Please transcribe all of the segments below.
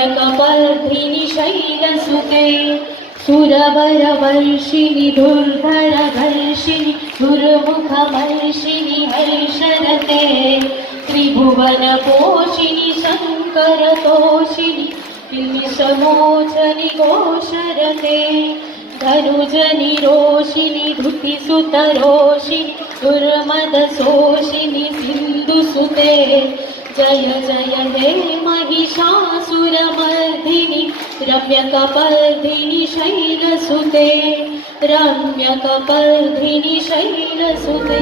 रम्यकपर्धिनि शैलसुते सुरवरवर्षिणि दुर्धरघर्षिणि दुर्मुखमर्षिणि हर्षरते त्रिभुवनपोषिणि शङ्करतोषिणि निशमोचनि घोषरते धनुजनिरोषिणि धुतिसुतरोषिणि दुर्मदशोषिणि सिन्धुसुते जय जय हे महिषासुरमर्दिनि रम्यकपर्दिनि शैलसुते रम्यकपर्दिनि शैलसुते।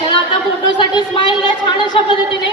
चला आता फोटोसाठी स्माइल द्या छान अशा पद्धतीने.